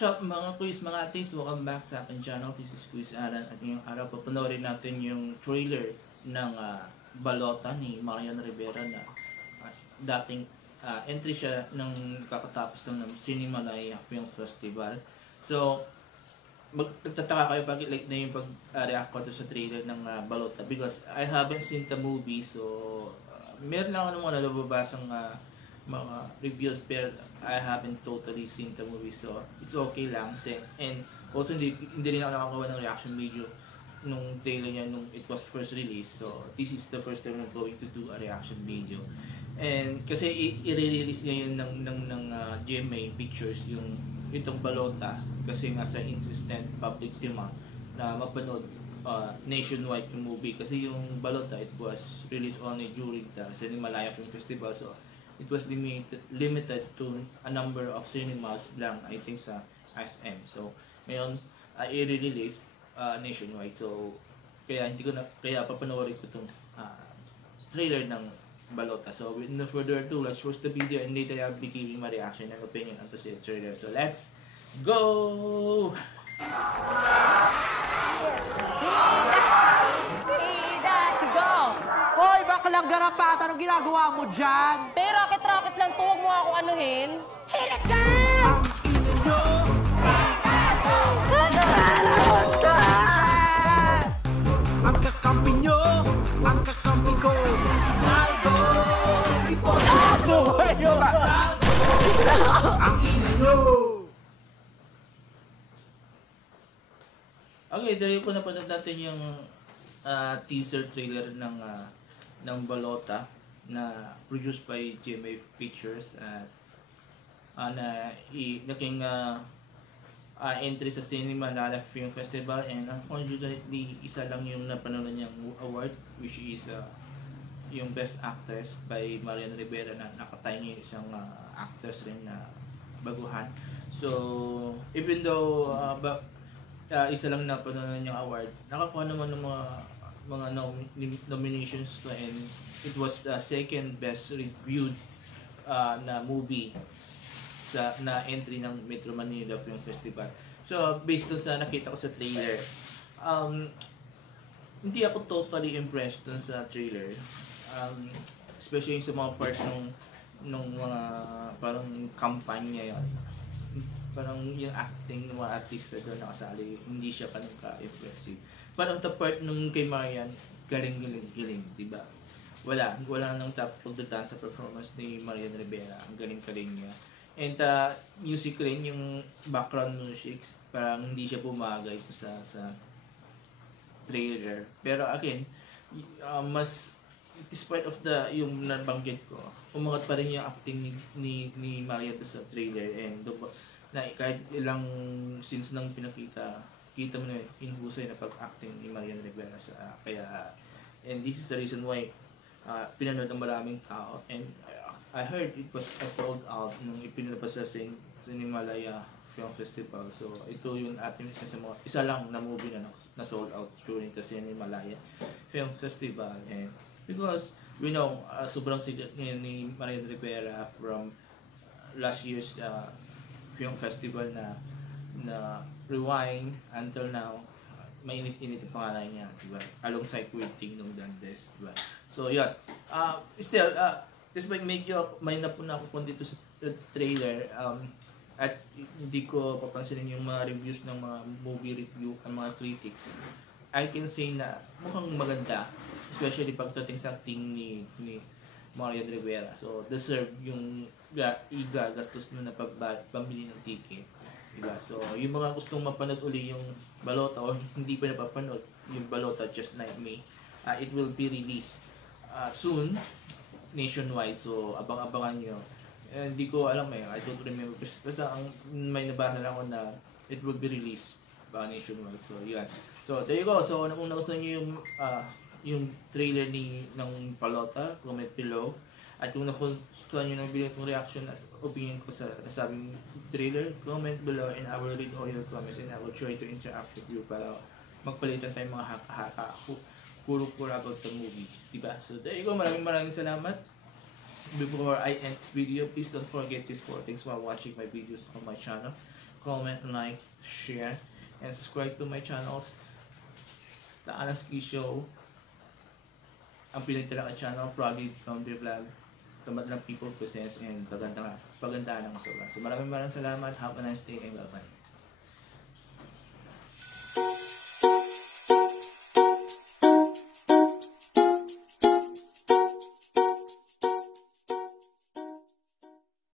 What's up mga quiz, mga atis? Welcome back sa aking channel. This is Quiz Alan at ngayong araw papanoorin natin yung trailer ng Balota ni Marian Rivera na dating entry siya ng kakatapos ng Cinemalaya Film Festival. So, nagtataka kayo bakit like na yung pag-react ko to sa trailer ng Balota because I haven't seen the movie, so meron lang ako mga nababasang mga reviews pero I haven't totally seen the movie, so it's okay lang. And also hindi rin ako nakagawa ng reaction video nung trailer niya nung it was first released, so this is the first time I'm going to do a reaction video. And kasi i-release ngayon ng GMA Pictures yung itong Balota kasi nga sa insistent public demand na mapanood nationwide yung movie kasi yung Balota it was released only during the Cinemalaya Film Festival, so it was limited to a number of cinemas lang, I think sa SM. So ngayon i-release nationwide, so kaya papanoorin ko itong trailer ng Balota. So with no further ado, let's watch the video and later I'll be giving my reaction and opinion on the trailer. So let's go! Hoy, baklang garapata, anong ginagawa mo dyan? Racket-racket lang to, huwag mo akong anuhin. Hirit gas! Ang kakampi nyo, ang kakampi ko. Naldo, ipotato, ang ina nyo. Okay, dahil po napanood natin yung teaser trailer ng Balota na produced by GMA Pictures at naging entry sa Cinemalaya Film Festival, and unfortunately isa lang yung napanood niyang award, which is yung Best Actress by Marian Rivera na nakatay niya isang actress rin na baguhan. So even though isa lang napanood niyang award, nakakuha naman ng mga nominations to, and it was the second best reviewed na movie na entry ng Metro Manila Film Festival. So based sa nakita ko sa trailer, hindi ako totally impressed dun sa trailer, especially sa mga part nung mga parang kampanya yun. Parang yung acting ng mga artista doon nakasali, hindi siya ganun ka-impressive. Parang the part nung kay Marian, galing, diba? Wala nang top pagdataan sa performance ni Marian Rivera. Ang galing niya. And music rin, yung background music, parang hindi siya bumagay sa trailer. Pero again, mas despite of yung nabanggit ko, umangat pa rin yung acting ni Marian sa trailer, and na kahit ilang scenes nang kita mo na inhusay na pag-acting ni Marian Rivera and this is the reason why pinanood ng maraming tao, and I heard it was sold out nung ipinalabas sa Cinemalaya Film Festival. So ito yung ating isa lang na movie na sold out during the Cinemalaya Film Festival, and because we know sobrang sikat ni Marian Rivera from last year's film festival na Rewind until now, mainit-init ang pangalan niya, diba? Alongside Quinting nung Dandes, diba? So yun, still despite medyo may napuna ako dito sa trailer, at hindi ko papansinin yung mga reviews ng mga movie review ang mga critics, I can say na mukhang maganda, especially pagdating sa acting ni Marian Rivera. So deserve yung igagastos mo na pambili ng ticket, diba? So yung mga gustong mapanood uli yung Balota o hindi pa napapanood yung Balota Just Like Me, it will be released soon nationwide, so abang-abangan nyo. Hindi ko alam I don't remember, basta may nabasa lang ako na it will be released nationwide. So yan, so there you go. So kung nagustuhan nyo yung trailer ng Balota, comment below. At kung nagustuhan nyo ng video kong reaction at opinion ko sa nasabing trailer, comment below and I will read all your comments and I will try to interact with you para magpalitan tayong mga haka-haka kuro-kuro about the movie, diba? So there you go, maraming salamat. Before I end this video, please don't forget these 4 things while watching my videos on my channel. comment, like, share, and subscribe to my channels. The Alaski Show, ang Pinagtalaka Channel, Proggy Country Vlog, Tamat ng People Possess, and Pagandahan ng Masura. So maraming salamat. Have a nice day and bye-bye.